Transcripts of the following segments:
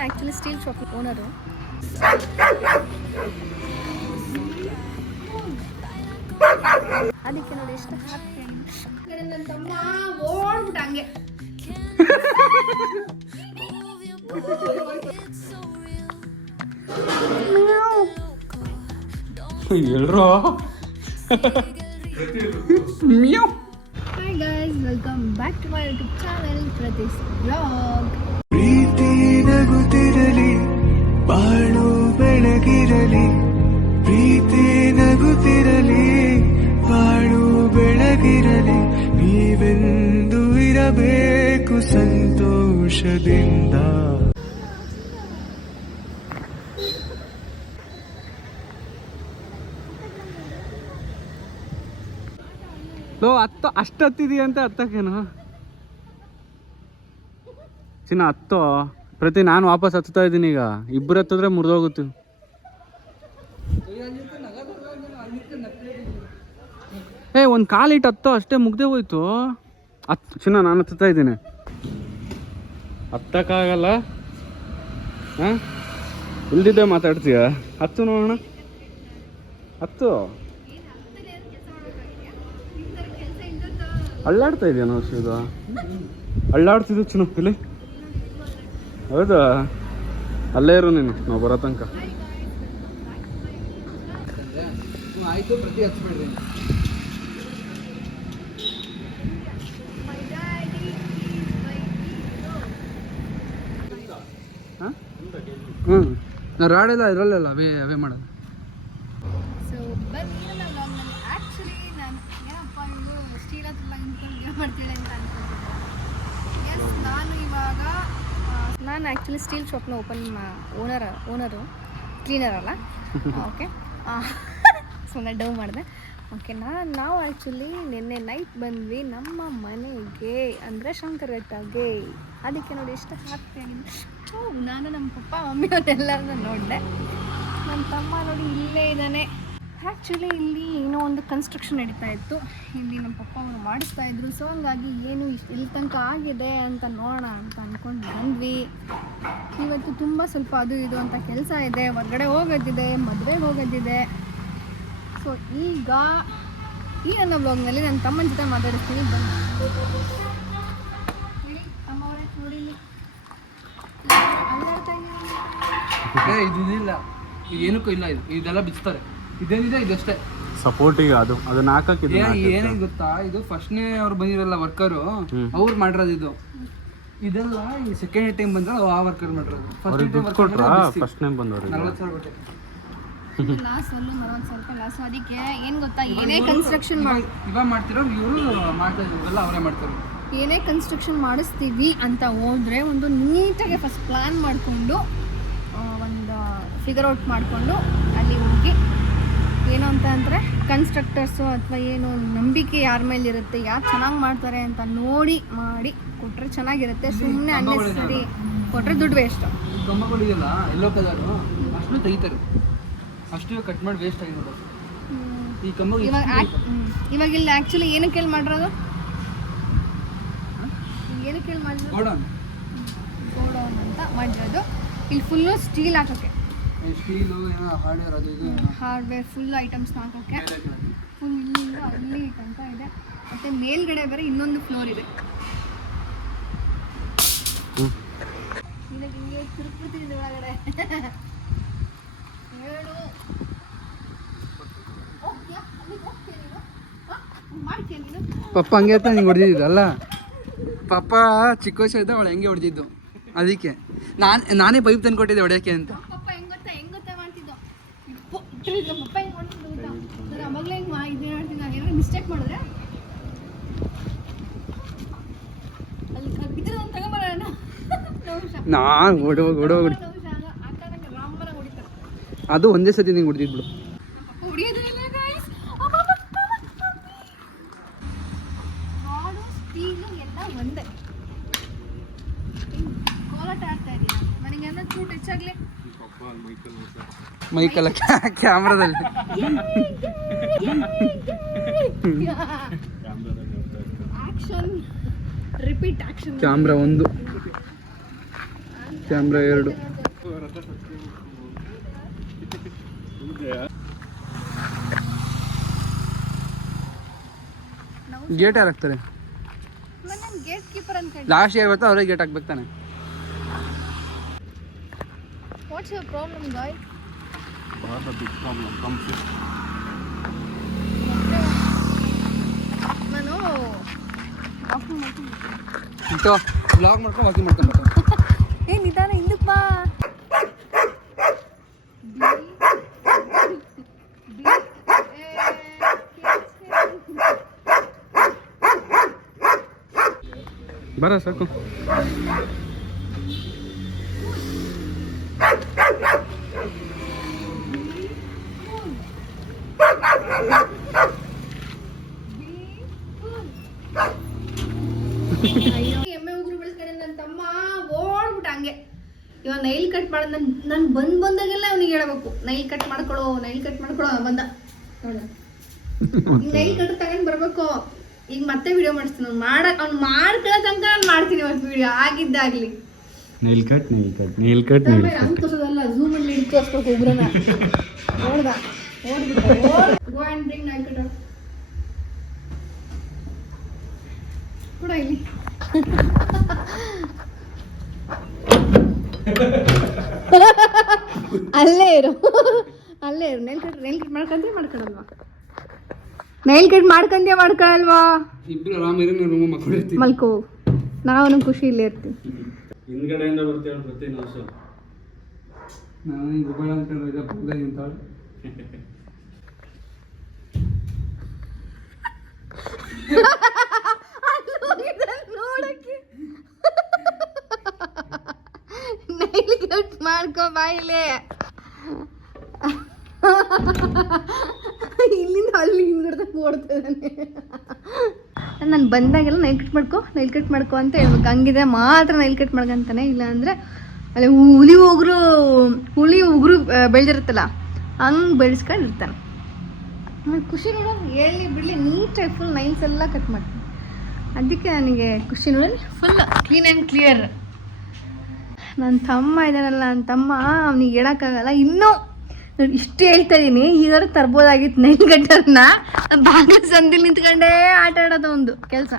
ನಾನು actually steel shop owner. ಅದಕ್ಕೆ ನೋಡಿ ಎಷ್ಟು ಹಾಕ್ತೀನಿ. ನನ್ನ ತಮ್ಮ ಓಡ್ಬಿಟ್ಟ ಹಂಗೆ. ಎಲ್ರೋ hi guys, welcome back to my YouTube channel Prateesh vlog. ಪ್ರೀತಿ ನಗುತ್ತಿರಲಿ, ಬಾಳು ಬೆಳಗಿರಲಿ. ಪ್ರೀತಿ ನಗುತ್ತಿರಲಿ, ಬಾಳು ಬೆಳಗಿರಲಿ. ನೀವೆಂದು ಇರಬೇಕು ಸಂತೋಷದಿಂದ. ಲೋ ಅಷ್ಟು ಹತ್ತಿದೀಯ ಅಂತ ಹತ್ತಕ್ಕೇನು ಚಿನ್ನ ಹತ್ತೋ ಪ್ರತಿ. ನಾನು ವಾಪಸ್ ಹತ್ತಾ ಇದ್ದೀನಿ ಈಗ. ಇಬ್ಬರು ಹತ್ತಿದ್ರೆ ಮುರಿದೋಗುತ್ತೆ. ಒಂದು ಕಾಲಿಟ್ಟು ಹತ್ತೋ ಅಷ್ಟೇ, ಮುಗ್ದೇ ಹೋಯ್ತು. ಚಿನ್ನ ನಾನು ಹತ್ತಾ ಇದ್ದೀನಿ. ಹತ್ತಕ್ಕಾಗಲ್ಲ. ಹಾಂ ಇಲ್ದಿದ್ದೆ ಮಾತಾಡ್ತೀಯ? ಹತ್ತು ನೋಡೋಣ, ಹತ್ತು. ಅಳ್ಳಾಡ್ತಾ ಇದೆಯಾ ನಾವು ಇದು? ಅಳ್ಳಾಡ್ತಿದ್ದು ಚಿನ್ನ ಇಲ್ಲಿ. ಹೌದಾ? ಅಲ್ಲೇ ಇರು ನೀನು, ನಾವು ಬರೋ ತನಕ. ಆಯ್ತು, ಪ್ರತಿ ಹಚ್ಬಿಡ್ರಿ. ನಾ ರಾಡೆಲ್ಲ ಇದರಲ್ಲೆಲ್ಲ ಅವೇ ಮಾಡೋದು. ಸೊ ಬನ್ನಿ ನನ್ನ ವ್ಲಾಗ್ನಲ್ಲಿ. ಆ್ಯಕ್ಚುಲಿ ನಾನು ಏನಪ್ಪ ಇವಳು ಸ್ಟೀಲ್ ಹತ್ರ ನಿಂತ್ಕೊಂಡು ಮಾಡ್ತೀಳೆ ಅಂತ ಅನ್ಕೊಂಡಿದ್ದೆ. ಎಸ್, ನಾನು ಆ್ಯಕ್ಚುಲಿ ಸ್ಟೀಲ್ ಶಾಪ್ನ ಓನರು, ಕ್ಲೀನರ್ ಅಲ್ಲ. ಓಕೆ, ಸುಮ್ಮನೆ ಡವ್ ಮಾಡಿದೆ. ಓಕೆ, ನಾವು ಆ್ಯಕ್ಚುಲಿ ನಿನ್ನೆ ನೈಟ್ ಬಂದ್ವಿ ನಮ್ಮ ಮನೆಗೆ, ಅಂದರೆ ಶಂಕರಘಟ್ಟಗೆ. ಅದಕ್ಕೆ ನೋಡಿ ಎಷ್ಟು ಹಾಕ್ತೀನಿ. ನಾನು ನಮ್ಮ ಪಪ್ಪ ಮಮ್ಮಿ ಅವರೆಲ್ಲರನ್ನ ನೋಡಿದೆ. ನನ್ನ ತಮ್ಮ ನೋಡಿ ಇಲ್ಲೇ ಇದ್ದಾನೆ. ಆ್ಯಕ್ಚುಲಿ ಇಲ್ಲಿ ಏನೋ ಒಂದು ಕನ್ಸ್ಟ್ರಕ್ಷನ್ ನಡೀತಾ ಇತ್ತು. ಇಲ್ಲಿ ನಮ್ಮ ಪಪ್ಪ ಅವರು ಮಾಡಿಸ್ತಾ ಇದ್ರು. ಸೊ ಹಂಗಾಗಿ ಏನು ಇಲ್ಲಿ ತನಕ ಆಗಿದೆ ಅಂತ ನೋಡೋಣ ಅಂತ ಅಂದ್ಕೊಂಡು ಬಂದ್ವಿ. ಇವತ್ತು ತುಂಬ ಸ್ವಲ್ಪ ಅದು ಇದು ಅಂತ ಕೆಲಸ ಇದೆ, ಹೊರಗಡೆ ಹೋಗೋದಿದೆ, ಮದುವೆಗೆ ಹೋಗೋದಿದೆ. ಸೊ ಈಗ ಈ ನನ್ನ ಬ್ಲಾಗ್ನಲ್ಲಿ ನನ್ನ ತಮ್ಮನ ಜೊತೆ ಮಾತಾಡಿಸ್ತೀನಿ. ಬನ್ನಿ ತಮ್ಮ ಅವರೇ ನೋಡಿ, ಅಲ್ಲಾಡ್ತಾ ಇದಿಲ್ಲ, ಏನಕ್ಕೂ ಇಲ್ಲ. ಇದೆಲ್ಲ ಬಿಚ್ತಾರೆ. ಇದೇನಿದೆ ಇದಷ್ಟೇ ಸಪೋರ್ಟಿಗೆ. ಅದನ್ನ ಹಾಕಕ್ಕೆ ಏನೇ ಗೊತ್ತಾ, ಇದು ಫಸ್ಟ್ನೇ ಅವ್ರು ಬಂದಿರಲ್ಲ ವರ್ಕರು, ಅವ್ರು ಮಾಡಿರೋದು ಇದು. ಇದೆಲ್ಲ ಈ ಸೆಕೆಂಡ್ ಟೈಮ್ ಬಂದ್ರೆ ಆ ವರ್ಕರ್ ಮಾಡಿರೋದು. ಫಸ್ಟ್ ಟೈಮ್ ಬಂದವರು 40 ಸಾವಿರ ಕೊಟ್ಟೆ. ಲಾಸ್ 40 ರೂಪಾಯಿ ಲಾಸ್. ಅದಕ್ಕೆ ಏನು ಗೊತ್ತಾ, ಏನೇ ಕನ್ಸ್ಟ್ರಕ್ಷನ್ ಇವಾಗ ಮಾಡ್ತಿರೋರು ಇವರು ಮಾಡ್ತಾ ಇವೆಲ್ಲ ಅವರೇ ಮಾಡ್ತಾರೆ. ಏನೇ ಕನ್ಸ್ಟ್ರಕ್ಷನ್ ಮಾಡಿಸ್ತೀವಿ ಅಂತ ಹೋದರೆ ಒಂದು ನೀಟಾಗಿ ಫಸ್ಟ್ ಪ್ಲ್ಯಾನ್ ಮಾಡಿಕೊಂಡು ಒಂದು ಫಿಗರ್ ಔಟ್ ಮಾಡಿಕೊಂಡು ಅಲ್ಲಿ ಹೋಗಿ ಏನು ಅಂತ ಅಂದರೆ ಕನ್ಸ್ಟ್ರಕ್ಟರ್ಸು ಅಥವಾ ಏನು ನಂಬಿಕೆ ಯಾರ ಮೇಲೆ ಇರುತ್ತೆ, ಯಾರು ಚೆನ್ನಾಗಿ ಮಾಡ್ತಾರೆ ಅಂತ ನೋಡಿ ಮಾಡಿ ಕೊಟ್ಟರೆ ಚೆನ್ನಾಗಿರುತ್ತೆ. ಸುಮ್ಮನೆ ಅನ್ನೆಸರಿ ಕೊಟ್ಟರೆ ದುಡ್ಡು ವೇಸ್ಟ್. ಕಂಬಗಳು ಇದೆಯಲ್ಲ ಎಲ್ಲೋ ಕಲರು, ಅಷ್ಟು ತೆಗಿತಾರೆ, ಅಷ್ಟು ಕಟ್ ಮಾಡಿ ವೇಸ್ಟ್ ಆಗಿ ನೋಡೋದು ಈ ಕಂಬ. ಇವಾಗ ಇಲ್ಲಿ ಆ್ಯಕ್ಚುಲಿ ಏನಕ್ಕೆ ಹೇಳಿ ಮಾಡಿರೋದು, ಏನಕ್ಕೆ ಹೇಳಿ ಮಾಡಿರೋದು, ಗೋಡೌನ್ ಅಂತ ಮಾಡಿರೋದು. ಇಲ್ಲಿ ಫುಲ್ಲು ಸ್ಟೀಲ್ ಹಾಕೋಕ್ಕೆ, ಸ್ಟೀಲು ಹಾರ್ಡ್ವೇರ್, ಅದು ಇದು ಹಾರ್ಡ್ವೇರ್ ಫುಲ್ ಐಟಮ್ಸ್ನ ಹಾಕೋಕ್ಕೆ. ಫುಲ್ ಇಲ್ಲಿಂದ ಅಲ್ಲಿ ತನಕ ಇದೆ. ಮತ್ತು ಮೇಲ್ಗಡೆ ಬೇರೆ ಇನ್ನೊಂದು ಫ್ಲೋರ್ ಇದೆ. ಹಿಂಗೆ ತಿರುಗ್ಬಿಡ್ತಿದ್ದೆ ಒಳಗಡೆ. ಹೇಳು ಮಾಡ್ತೀನಿ ನೀನು. ಪಪ್ಪ ಹಂಗೆ ಅಂತ ಹಿಂಗೆ ಹೊಡೆದಿದ್ದಲ್ಲ. ಪಪ್ಪ ಚಿಕ್ಕ ವಯಸ್ಸಿದ್ದ ಅವಳು ಹೆಂಗೆ ಹೊಡೆದಿದ್ದು. ಅದಕ್ಕೆ ನಾನೇ ಪೈಪ್ ತಂದು ಕೊಟ್ಟಿದ್ದೆ ಹೊಡೆಯೋಕ್ಕೆ ಅಂತ. ಪಪ್ಪ ಹೆಂಗ್ ಗೊತ್ತಾ ಮಾಡ್ತಿದ್ದು. ಪಪ್ಪ ಹೆಂಗೆ ಮಾಡ್ತಿದ್ದು ಗೊತ್ತಾ, ನಾನು ಅವಾಗಲೇ ಹಿಂಗೆ ಇದು ಮಾಡ್ತಿದ್ದೆ. ನಾನು ಏನಾದ್ರು ಮಿಸ್ಟೇಕ್ ಮಾಡಿದ್ರೆ ಅಲ್ಲಿ ಬಿದ್ದರೆ ಒಂದು ತಗೊಂಬರೋಣ. ನಾನು ಓಡೋಗ್ಬಿಡಿ. ಅದು ಒಂದೇ ಸತಿ ನಿಂಗೆ ಹೊಡೆದಿದ್ಬಿಡು. ಹೊಡಿಯೋದಿಲ್ಲ ಗೈಸ್. ರಾಡು ಸ್ಟೀಲು ಎಲ್ಲ ಒಂದೇ. ಕೋಲಾಟ ಆಡ್ತಾ ಇದೀಯ, ನನಗೆಲ್ಲ ಚೂಟ್ ಹೆಚ್ಚಾಗ್ಲಿ. ಮೈಕಲ್ಲ ಕ್ಯಾಮ್ರಾದಲ್ಲಿ. Action repeat action. ಕ್ಯಾಮ್ರಾ ಒಂದು ಕ್ಯಾಮ್ರಾ 2. ಗೇಟ್ ಯಾರು ಹಾಕ್ತಾರೆ? ನಾನು ಗೇಟ್ ಕೀಪರ್ ಅನ್ಕೊಂಡೆ. ಲಾಸ್ಟ್ ಇಯರ್ ಬರ್ತಾ ಅವ್ರಿಗೆ ಗೇಟ್ ಹಾಕ್ಬೇಕು ತಾನೆ. What's your problem guy? ನಾನು ವಾಕಿಂಗ್ ಮಾಡ್ತೀನಿ. ಇಂತೋ ಬ್ಲಾಗ್ ಮಾಡ್ಕೊಂಡು ವಾಕಿಂಗ್ ಮಾಡ್ಕೊಂಡು ಏ ನಿಧಾನ ಹಿಂದಕ್ಕೆ ಬಾ. ಬರ ಸಾಕು. ಎಮ್ಮೆ ಉಗುರು ಬೆಳೆಸ್ಕೊಂಡೆ ನನ್ನ ತಮ್ಮ ಓಡ್ಬಿಟ್ಟ ಹಂಗೆ. ಇವಾಗ ನೈಲ್ ಕಟ್ ಮಾಡೋದು ನಾನು ಬಂದಾಗೆಲ್ಲ ಅವನಿಗೆ ಹೇಳ್ಬೇಕು ನೈಲ್ ಕಟ್ ಮಾಡ್ಕೊಳೋ ಬಂದ ನೋಡ. ನೈಲ್ ಕಟ್ ತಗೊಂಡ್ ಬರ್ಬೇಕು. ಈಗ ಮತ್ತೆ ವಿಡಿಯೋ ಮಾಡಿಸ್ತೀನಿ. ಅವ್ನು ಮಾಡ್ಕೊಳ್ಳೋ ತನಕ ನಾನು ಮಾಡ್ತೀನಿ ಇವತ್ತು ವಿಡಿಯೋ ಆಗಿದ್ದಾಗ್ಲಿ. ನೈಲ್ ಕಟ್ ಹಂಗೆ ತೋರ್ಸೋದಲ್ಲ, ಝೂಮ್ ಅಲ್ಲಿ ಹಿಡಿದು ತೋರಿಸ್ಬೇಕು ಉಗ್ರನ. ನೋಡ್ದ ಓಡ್ಬಿಟ್ಟ. Go and bring nail cut ಕೂಡ ಇಲ್ಲಿ. ಅಲ್ಲೇ ಇರು ನೈಲ್ ಕಟ್ ಮಾಡ್ಕೊಳಲ್ವಾ? ನೈಲ್ ಕಟ್ ಮಾಡ್ಕೊಳಲ್ವಾ? ಇಬ್ರು ಆರಾಮಿರಿ, ನೀವು ರೂಮ್ ಮಕ್ಕಳಿರ್ತೀವಿ. ಮಲ್ಕೋ, ನಾವು ಖುಷಿ ಇಲ್ಲೇ ಇರ್ತೀವಿ. ಹಿಂದ್ಗಡೆಯಿಂದ ಬರ್ತೀವಿ ಪ್ರತಿ ವರ್ಷ. ನಾನು ಈ ಮೊಬೈಲ್ ಅನ್ಕೊಂಡ್ರೆ ಪಕ್ಕದ ನಿಂತಾಳು. ನೋಡಕ್ಕೆ ನೈಲ್ ಕಟ್ ಮಾಡ್ಕೋ ಬಾಯಿಲೆ. ಇಲ್ಲಿಂದ ಅಲ್ಲಿ ಹಿಂದ್ಗಡೆ ಓಡ್ತಿದ್ದಾನೆ. ನಾನು ಬಂದಾಗೆಲ್ಲ ನೈಲ್ ಕಟ್ ಮಾಡ್ಕೊ ಅಂತ ಹೇಳ್ಬೇಕು. ಹಂಗಿದ್ರೆ ಮಾತ್ರ ನೈಲ್ ಕಟ್ ಮಾಡ್ಕೊಂತಾನೆ. ಇಲ್ಲ ಅಂದರೆ ಅಲ್ಲಿ ಹುಲಿ ಉಗುರು ಬೆಳೆದಿರುತ್ತಲ್ಲ ಹಂಗೆ ಬೆಳೆಸ್ಕೊಂಡಿರ್ತಾನೆ. ಆಮೇಲೆ ಖುಷಿ ನೋಡೋ ಹೇಳಿ ಬಿಡಲಿ ನೀಟಾಗಿ ಫುಲ್ ನೈಲ್ಸ್ ಎಲ್ಲ ಕಟ್ ಮಾಡ್ತೀನಿ. ಅದಕ್ಕೆ ನನಗೆ ಖುಷಿ ನೋಡಿ ಫುಲ್ ಕ್ಲೀನ್ ಆ್ಯಂಡ್ ಕ್ಲಿಯರ್. ನನ್ನ ತಮ್ಮ ಇದ್ದಾನಲ್ಲ, ನನ್ನ ತಮ್ಮ ಅವನಿಗೆ ಹೇಳೋಕ್ಕಾಗಲ್ಲ. ಇನ್ನೂ ಇಷ್ಟು ಹೇಳ್ತಾ ಇದ್ದೀನಿ, ಈಗಾದ್ರೂ ತರ್ಬೋದಾಗಿತ್ತು ನೈಲ್ ಕಟ್ಟರ್ನ. ಬಾಗಿಲು ಸಂದಿಲ್ ನಿಂತ್ಕೊಂಡೇ ಆಟ ಆಡೋದು ಒಂದು ಕೆಲಸ.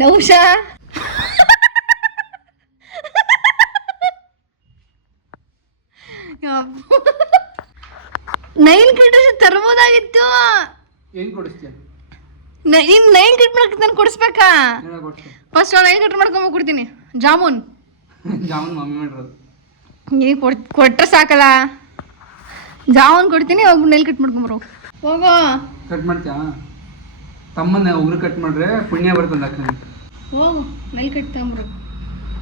ನೌಶಾ ನೈಲ್ ಕಟ್ಟರ್ ತರ್ಬೋದಾಗಿತ್ತು. ಏನು ಕೊಡಿಸ್ತೀಯ? ನೀನು ನೈಲ್ ಕಟ್ ಮಾಡಕ್ಕೆ ನಾನು ಕೊಡಿಸ್ಬೇಕಾ? ಫಸ್ಟ್ ನೈಲ್ ಕಟ್ ಮಾಡ್ಕೊಂಬಕೊಡ್ತೀನಿ. ಜಾಮೂನ್ ಮಮ್ಮಿ ಮಾಡಿರೋದು. ನೀನು ಕೊಟ್ಟರೆ ಸಾಕಲ್ಲ. ಜಾಮೂನ್ ಕೊಡ್ತೀನಿ, ಹೋಗ್ಬಿಟ್ಟು ನೈಲ್ ಕಟ್ ಮಾಡ್ಕೊಂಬರೋ. ಹೋಗೋ. ಕಟ್ ಮಾಡ್ತೀಯಾ? ತಮ್ಮನ್ನ ಉಗುರು ಕಟ್ ಮಾಡ್ರೆ ಪುಣ್ಯ ಬರ್ತಂದ. ಹೋಗು ನೈಲ್ ಕಟ್ ತಗೊಂಬರೋ.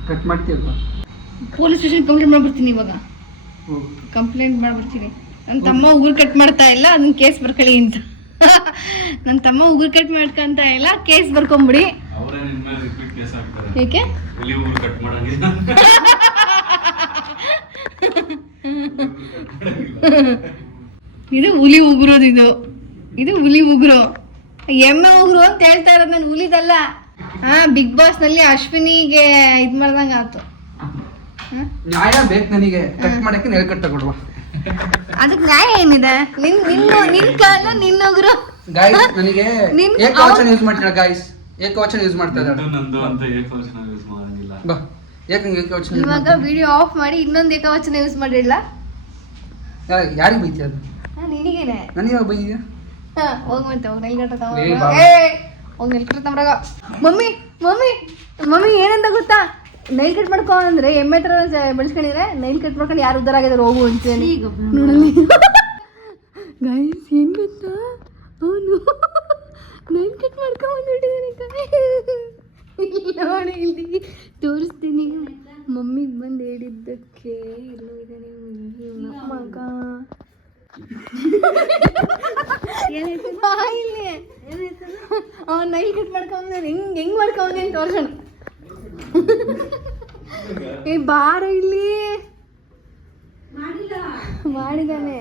ಕಟ್ ಮಾಡ್ತೀಯಪ್ಪ? ಪೊಲೀಸ್ ಸ್ಟೇಷನ್ ಕಂಪ್ಲೇಂಟ್ ಮಾಡ್ಬಿಡ್ತೀನಿ. ಇವಾಗ ಹೋಗು ಕಂಪ್ಲೇಂಟ್ ಮಾಡ್ಬಿಡ್ತೀನಿ. ನನ್ನ ತಮ್ಮ ಉಗುರು ಕಟ್ ಮಾಡ್ತಾ ಇಲ್ಲ, ಅದನ್ನ ಕೇಸ್ ಬರ್ಕೊಳ್ಳಿ ಅಂತ. ನನ್ನ ತಮ್ಮ ಉಗುರು ಕಟ್ ಮಾಡ್ಕೊಂತ ಇಲ್ಲ, ಕೇಸ್ ಬರ್ಕೊಂಬಿಡಿ. ಏಕೆ? ಇದು ಹುಲಿ ಉಗುರೋದು. ಇದು ಹುಲಿ ಉಗುರು, ಎಮ್ಮೆ ಉಗುರು ಅಂತ ಹೇಳ್ತಾ ಇರೋದು ನಾನು, ಹುಲಿದಲ್ಲ. ಬಿಗ್ ಬಾಸ್ ನಲ್ಲಿ ಅಶ್ವಿನಿಗೆ ಇದ್ ಮಾಡ್ದಂಗ ಆಯ್ತು. ನ್ಯಾಯ ಬೇಕು ನನಗೆ. ಕಟ್ ಮಾಡಕ್ಕೆ ನೆಲ್ ಕಟ್ ತಗೊಳ್ವಾ? ಅದಕ್ಕೆ ನ್ಯಾಯ ಏನಿದೆ? ನಿನ್ ಕಾಲ ನಿನ್ನ ಉಗುರು. ಗಾಯ್ಸ್ ನನಗೆ ಏಕವಚನ ಯೂಸ್ ಮಾಡ್ತೀರಾ? ಗಾಯ್ಸ್ ಏಕವಚನ ಯೂಸ್ ಮಾಡ್ತಾ ಇದ್ದಾರೆ. ಬಾ ಏಕವಚನ. ಇವಾಗ ವಿಡಿಯೋ ಆಫ್ ಮಾಡಿ ಇನ್ನೊಂದು ಏಕವಚನ ಯೂಸ್ ಮಾಡಿಲ್ಲ. ಯಾರಿಗೆ ಬೈತೀಯ? ಅದು ನಿನಗೇನೆ. ನನಗೆ ಯಾವಾಗ ಬೈದ್ಯಾ? ಹೋಗ್ ಮತ್ತೆ ಹೋಗಿ ನೆಲ್ಕಟ್ಟ ಹೋಗಿ ನೆಲ್ಕಟ್ಟ ತಮ್ರಾಗ. ಮಮ್ಮಿ ಏನಂತ ಗೊತ್ತಾ? ನೈಲ್ ಕಟ್ ಮಾಡ್ಕೊ ಅಂದ್ರೆ ಎಮ್ಮೆ ತರ ಬೆಳೆಸ್ಕೊಂಡಿದ್ರೆ ನೈಲ್ ಕಟ್ ಮಾಡ್ಕೊಂಡು ಯಾರು ಉದ್ದಾರ ಆಗಿದಾರೆ ಹೋಗು ಅಂತೇನೆ. ನೋಡಲಿ ಗೈಸ್, ಏನ್ ಗೊತ್ತಾ, ಅವನು ನೈಲ್ ಕಟ್ ಮಾಡ್ಕೊಂಡ್ಬಿಟ್ಟಿದ್ದಾನೆ. ನೋಡಿ ಇಲ್ಲಿ ತೋರಿಸ್ತೀನಿ. ಮಮ್ಮಿಗೆ ಬಂದು ಹೇಳಿದ್ದಕ್ಕೆ ಎಲ್ಲೋ ಇದ್ದಾನೆ ಮಗ. ಇಲ್ಲಿ ಅವನು ನೈಲ್ ಕಟ್ ಮಾಡ್ಕೊಂಡ್ ಹೆಂಗ್ ಮಾಡ್ಕೊಂಡೆ ಅಂತ ತೋರ್ಸೋಣ. ಏ ಬಾರ ಇಲ್ಲಿ. ಮಾಡಿದಾನೆ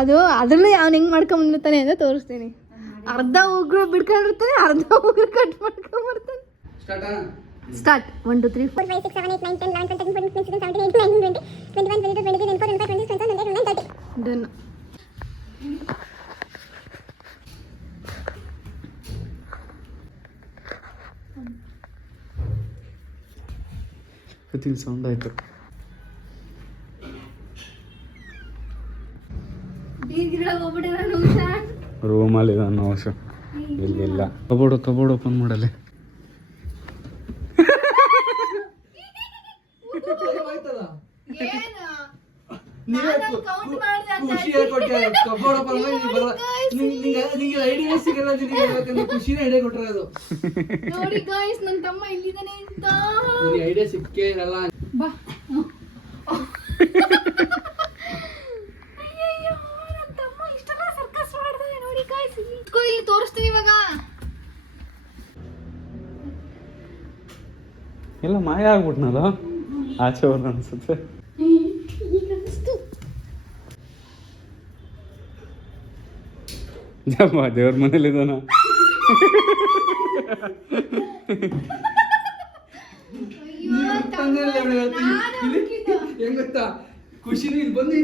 ಅದು. ಅದ್ರಲ್ಲಿ ಅವ್ನು ಹೆಂಗ್ ಮಾಡ್ಕೊಂಡ್ಬಂದಿರ್ತಾನೆ ಅಂತ ತೋರಿಸ್ತೀನಿ. ಅರ್ಧ ಉಗುರು ಬಿಡ್ಕೊಂಡಿರ್ತಾನೆ, ಅರ್ಧ ಉಗುರು ಕಟ್ ಮಾಡ್ಕೊಂಡ್ಬರ್ತಾನೆ. ಸ್ಟಾರ್ಟ್ 1 2 3 4 5, 6, 7, 8, 9, 10, 11, 12, 13, 14, 15, 16, 17, 18, 19, 20, 21, 22, 23, 24, 25, 26, 27, 28, 29, 30. ಡನ್. ಸೌಂಡ್ ಆಯ್ತು. ರೂಮಲ್ಲಿ ನಾನು ಅವಶ್ಯ ಇಲ್ಲ. ಕಬೋರ್ಡ್ ಓಪನ್ ಮಾಡಲಿ. ಖುಷಿನ ಐಡಿಯಾ ಕೊಟ್ಟಿರೋದು. ನೋಡಿ ಗಾಯ್ಸ್, ನನ್ನ ತಮ್ಮ ಇಲ್ಲಿದ್ದಾನೆ ಅಂತ. ಐಡಿಯಾ ಸಿಕ್ಕೇ ಇರಲ್ಲ. ಬಾ. ಅಯ್ಯಯ್ಯೋ, ನನ್ನ ತಮ್ಮ ಇಷ್ಟೆಲ್ಲ ಸರ್ಕಸ್ ಮಾಡ್ತಾನೆ ನೋಡಿ ಗಾಯ್ಸ್. ಇಲ್ಲಿ ತೋರಿಸ್ತೀನಿ ಇವಾಗ. ಎಲ್ಲ ಮಾಯ ಆಗ್ಬಿಟ್ನಲ್ಲ, ಆಚೆ ಹೋದ ಅನ್ಸುತ್ತೆ. ದೇವ್ರ ಮನೇಲಿದ್ದಾನ. ಹೆಂಗ್ ಗೊತ್ತಾ, ಖುಷಿನೂ ಇಲ್ಲಿ ಬಂದು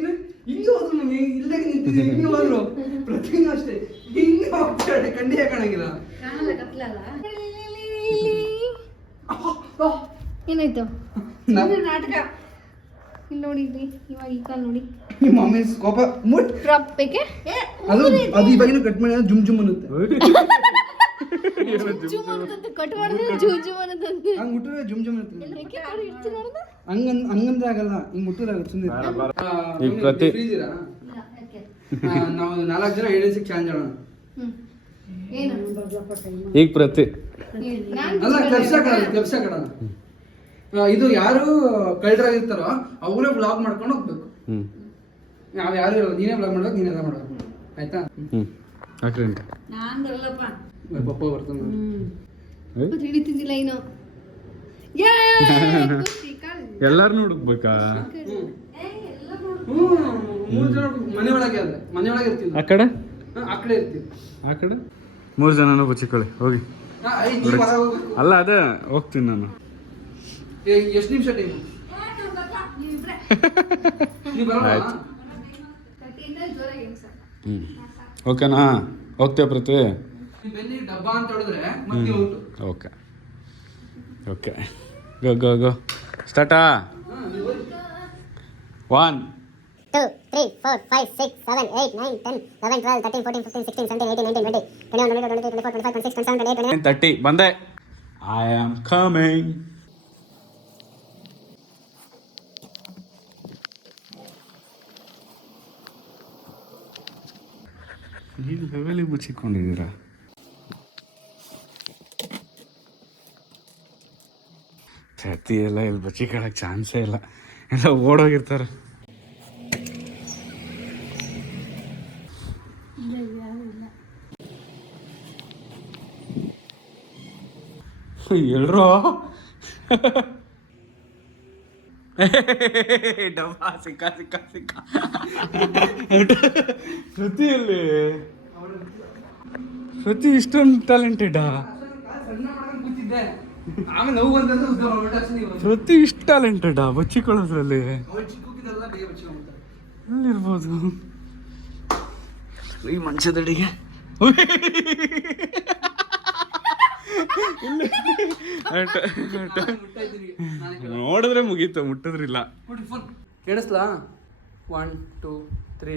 ಹಿಂಗೆ ಹೋದ್ರು ನಮ್ಗೆ, ಇಲ್ಲದಾಗ ನಿಂತಿದ್ವಿ ಹಿಂಗೆ ಹೋದ್ರು. ಪ್ರತಿಯೊಂದು ಅಷ್ಟೇ ಹಿಂಗೆ ಹೋಗ್ತಾಳೆ, ಕಂಡಿಯೇ ಕಾಣಂಗಿಲ್ಲ. ಏನಾಯ್ತು? ನಾಟಕ ಇಲ್ಲಿ ನೋಡಿ, ಇಲ್ಲಿ ಇವಾಗ ಈ ಕಾಲ್ ನೋಡಿ. ನಿಮ್ಮ ಮಮ್ಮಿ ಕೋಪ ಮುಟ್ ಡ್ರಾಪ್ ಬೇಕೆ? ಅದು ಇವಾಗಿನ ಕಟ್ ಮಾಡಿ ಜುಮ್ ಜುಮ್ ಅನ್ನುತ್ತೆ. ಜುಮ್ ಅನ್ನೋದಂತೆ ಕಟ್ ಮಾಡಿದ್ರೆ ಜುಮ್ ಜುಮ್ ಅನ್ನೋದಂತೆ. ಹಂಗ್ ಮುಟ್ಟಿದ್ರೆ ಜುಮ್ ಜುಮ್ ಅನ್ನುತ್ತೆ. ಯಾಕೆ ಕಡೆ ಇಡ್ತೀನಿ ನೋಡೋದು? ಹಂಗಂದ್ರೆ ಆಗಲ್ಲ, ಹಿಂಗ್ ಮುಟ್ಟಿದ್ರೆ ಆಗುತ್ತೆ. ಸುಮ್ಮನೆ ಈಗ ಪ್ರತಿ ಇಲ್ಲ, ಯಾಕೆ? ನಾವು 4 ಜನ ಐಡಿಯಾಸಿಗೆ ಚಾನ್ಸ್ ಮಾಡೋಣ. ಏನು? ಈಗ ಪ್ರತಿ ಅಲ್ಲ, ಕೆಲ್ಸ ಕಡಣ. ಇದು ಯಾರು ಕಳ್ಳರಾಗಿರ್ತಾರೋ ಅವರೇ ಬ್ಲಾಗ್ ಮಾಡ್ಕೊಂಡು ಹೋಗ್ಬೇಕು. ನಾವ್ ಯಾರು ಇರಲ್ಲ, ನೀನೇ ಬ್ಲಾಗ್ ಮಾಡ್ಬೇಕು, ನೀನೆಲ್ಲ ಮಾಡ್ಬೇಕು. ಆಯ್ತಾ? ಹಾಕ್ರಿ. ಪಪ್ಪ ಬರ್ತಾನೆ. ಮತ್ತೆ ಹಿಡಿತಿದ್ದಿಲ್ಲ ಇನ್ನು. ಎಲ್ಲಾರನ್ನೂ ಹುಡುಕ್ಬೇಕಾ? 3 ಜನ ಮನೆ ಒಳಗೆ ಅಲ್ಲ, ಮನೆ ಒಳಗೆ ಇರ್ತೀವಿ. ಆ ಕಡೆ ಆ ಕಡೆ ಇರ್ತೀವಿ. ಆ ಕಡೆ 3 ಜನನೂ ಬಚ್ಚಿಕೊಳ್ಳಿ ಹೋಗಿ. ಅಲ್ಲ, ಅದೇ ಹೋಗ್ತೀನಿ ನಾನು. ಎಷ್ಟು ನಿಮಿಷ ಟೈಮು? ನೀವು ಬರೋಣ? ಓಕೆನಾ? ಹೋಗ್ತೇವೆ ಪ್ರತಿ. ಬೆನ್ನಿ ಡಬ್ಬ ಅಂತ ಹೇಳಿದ್ರೆ ಮತ್ತೆ ಔಟು. Okay go ಸ್ಟಾರ್ಟಾ. 1 2, 3, 4, 5, 6, 7, 8, 9, 10, 11, 12, 13, 14, 15, 16, 17, 18, 19, 20, 21, 22, 23, 24, 25, 26, 27, 28, 29. 30 ಬಂದೆ. I am coming. ನೀವು ಲೆವೆಲಿಗೆ ಮುಚ್ಚಿಕೊಂಡಿದ್ದೀರಾ? ಛತ್ತಿ ಎಲ್ಲ ಇಲ್ಲಿ ಬಚ್ಚಿಕೊಳ್ಳೋಕೆ ಚಾನ್ಸೇ ಇಲ್ಲ, ಎಲ್ಲ ಓಡೋಗಿರ್ತಾರೆ. ಎಲ್ರೋ ಡಬ್ಬ ಸಿಕ್ಕ ಶ್ರುತಿಯಲ್ಲಿ ಶ್ರುತಿ ಇಷ್ಟೊಂದು ಟ್ಯಾಲೆಂಟೆಡಾ? ಆಮೇಲೆ ನೋವು ಬಂದಂದ್ರೆ ಉದ್ದ ಮಾಡ್ಬಿಟ್ಟು ನೀವು ಶ್ರುತಿ ಇಷ್ಟು ಟ್ಯಾಲೆಂಟೆಡಾ ಬಚ್ಚಿಕೊಳ್ಳೋದ್ರಲ್ಲಿ? ಅವಳು ಚಿಕ್ಕದೆಲ್ಲ ಬೇಗ ಬಚ್ಚಿಕೊಂಡ್ಬಿಡ್ತಾರೆ. ಎಲ್ಲಿರ್ಬೋದು ಈ ಮಂಚದಡಿಗೆ? ನೋಡಿದ್ರೆ ಮುಗೀತು, ಮುಟ್ಟಿದ್ರಿಲ್ಲ. ಕೇಳಿಸ್ಲಾ? 1 2 3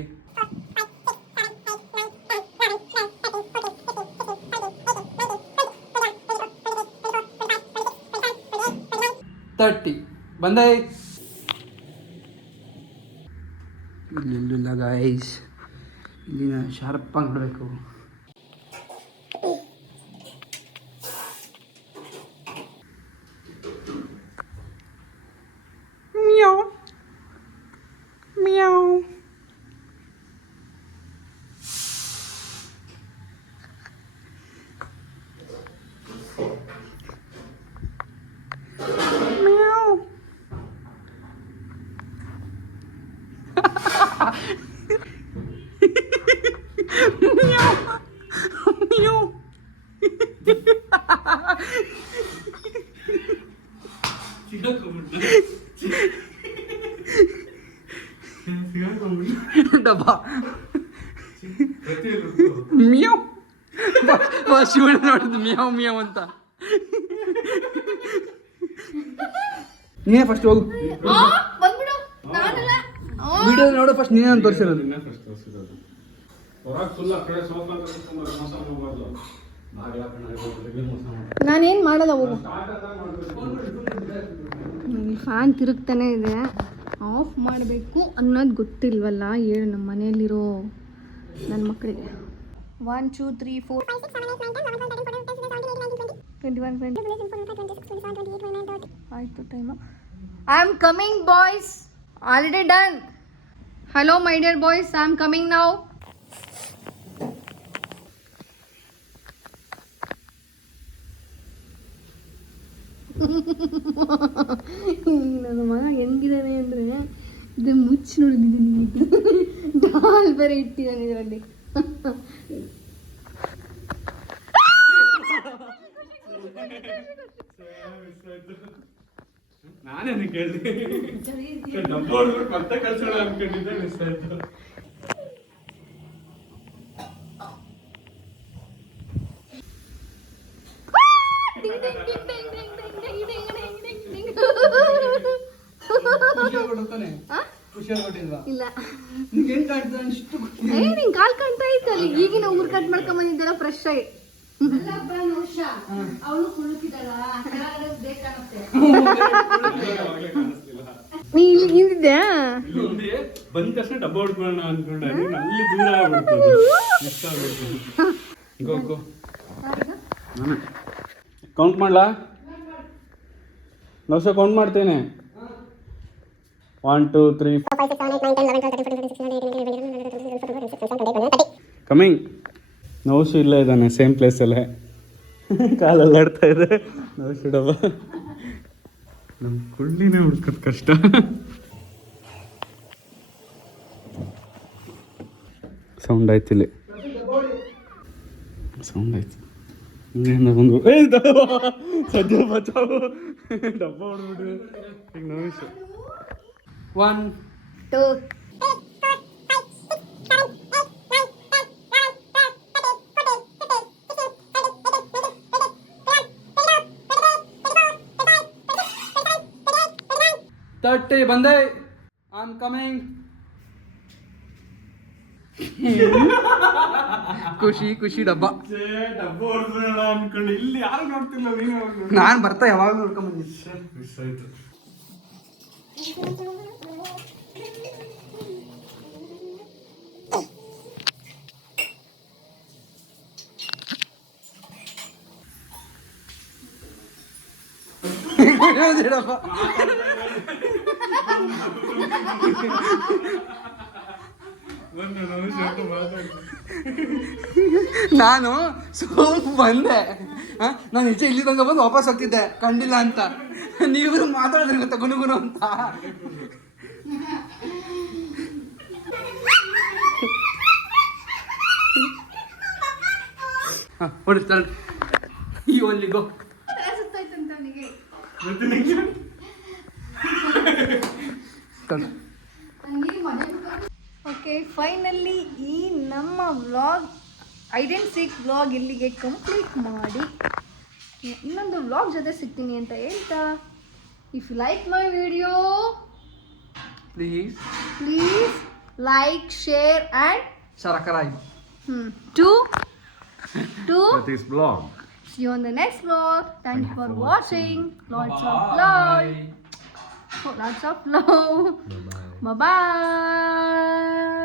30 ಬಂದೆ. ಇಲ್ಲೆಲ್ಲ ಗೈಸ್, ಇಲ್ಲಿನ ಶಾರ್ಪ್ ಆಗಿ ನೋಡಬೇಕು. ಡಬ್ಬ ಮಿಯಾವ್ ಶಿವಣ್ಣ ನೋಡಿದ್ದು ಮಿಯಾವ್ ಮಿಯಾವ್ ಅಂತ. ನೀನೇ ಫಸ್ಟ್ ಹೋಗು ಬಂದ್ಬಿಡು ನಾನಲ್ಲ. ವಿಡಿಯೋ ನೋಡು ಫಸ್ಟ್ ನೀನೇ ಅಂತ ತೋರಿಸಿರೋದು. ನಾನೇನು ಮಾಡಲ್ಲ ಹೋಗು. ಫ್ಯಾನ್ ತಿರುಗ್ತಾನೆ ಇದೆ, ಆಫ್ ಮಾಡಬೇಕು ಅನ್ನೋದು ಗೊತ್ತಿಲ್ವಲ್ಲ. ಹೇಳು ನಮ್ಮ ಮನೆಯಲ್ಲಿರೋ ನನ್ನ ಮಕ್ಕಳಿಗೆ. 1 2 3 4 21 20 ಆಯಿತು time. I am coming boys, already done. Hello my dear boys, I am coming now. ನನ್ನ ಮಗ ಹೆಂಗಿದ್ದಾನೆ ಅಂದರೆ ಇದು ಮುಚ್ಚಿ ನೋಡಿದ್ದೀನಿ. ಡಾಲ್ ಬೇರೆ ಇಟ್ಟಿದ್ದಾನೆ ಇದರಲ್ಲಿ. ನಾನೇನು ಕೇಳಿದೆ ಡಬ್ಬ ಹೊಡ್ಬಿಟ್ಟು ಮತ್ತೆ ಕಳ್ಸೋಣ ಅನ್ಕೊಂಡಿದ್ದೆ, ಮಿಸ್ ಆಯ್ತು. ಇಲ್ಲ ನಿಂಗೆ ನಿಂಗೆ ಕಾಲ್ ಕಾಣ್ತಾ ಇತ್ತಲ್ಲ, ಈಗಿನ ಊರ್ ಕಟ್ ಮಾಡ್ಕೊಂಡ್ ಬಂದಿದ್ದೆಲ್ಲ ಫ್ರೆಶ್ ಆಗಿ. ಇಲ್ಲಿ ಹಿಂದಿದ್ಯಾ? ಬಂದ ತಕ್ಷಣ ಡಬ್ಬ ಹೊಡ್ಕೊಳ್ಳೋಣ ಅನ್ಕೊಂಡೆ, ಅಲ್ಲಿ ದೂರ ಆಗ್ಬಿಡ್ತದೆ. ಕೌಂಟ್ ಮಾಡ್ಲಾ? ನವಶ ಕೌಂಟ್ ಮಾಡ್ತೇನೆ. 1 2 3 ಕಮಿಂಗ್. ನವಶು ಇಲ್ಲೇ ಇದ್ದಾನೆ, ಸೇಮ್ ಪ್ಲೇಸಲ್ಲೇ. ಕಾಲಲ್ಲಿ ಆಡ್ತಾ ಇದೆ ನವಶು ಡಬ್ಬ. ನಮ್ಮ ಕೊಳ್ಳಿನೇ ಹುಡ್ಕೋದು ಕಷ್ಟ. ಸೌಂಡ್ ಆಯ್ತು, ಇಲ್ಲಿ ಸೌಂಡ್ ಆಯ್ತು. ಹಿಂಗೆ ಬಂದು ಸದ್ಯ ಬಚಾವು ಡಬ್ಬ ಹೊಡ್ಬಿಟ್ಟು ಈಗ ನವಶು. 1 2 30 ಬಂದೆ. I am coming. ಖುಷಿ ಖುಷಿ ಡಬ್ಬ. ಡಬ್ಬ ಹೊಡ್ಬಿಡೋಣ ಅನ್ಕೊಂಡು ಇಲ್ಲಿ ಯಾರು ನೋಡ್ತಿಲ್ಲ, ನೀನು ನಾನು ಬರ್ತಾ ಯಾವಾಗ ನೋಡ್ಕೊಂಡ್ ಬಂದಿದ್ದೆ. ಮಿಸ್ ಆಯ್ತು. ಡಬ್ಬ ನಾನು ಸೋಮ್ ಬಂದೆ. ನಾನು ನಿಜ ಇಲ್ಲಿ ತನಕ ಬಂದು ವಾಪಸ್ ಹೋಗ್ತಿದ್ದೆ, ಕಂಡಿಲ್ಲ ಅಂತ. ನೀವು ಮಾತಾಡಿದ್ರೆ ಗೊತ್ತಾ ಗುನುಗುನು ಅಂತ. ಹೊಡಿ ಸ್ಟಾರ್ಟ್. ಈ ಓನ್ಲಿ ಗೋ. ಓಕೆ, ಫೈನಲಿ ಈ ನಮ್ಮ vlog hide and seek vlog ಇಲ್ಲಿಗೆ ಕಂಪ್ಲೀಟ್ ಮಾಡಿ ಇನ್ನೊಂದು ವ್ಲಾಗ್ ಜೊತೆ ಸಿಗ್ತೀನಿ ಅಂತ ಹೇಳ್ತಾ, if you like my video please like, share and ಸರಕರಾಗಿ to That is vlog. see you on the next vlog. Thank you for watching. Lots of love. Lots of love. Bye bye.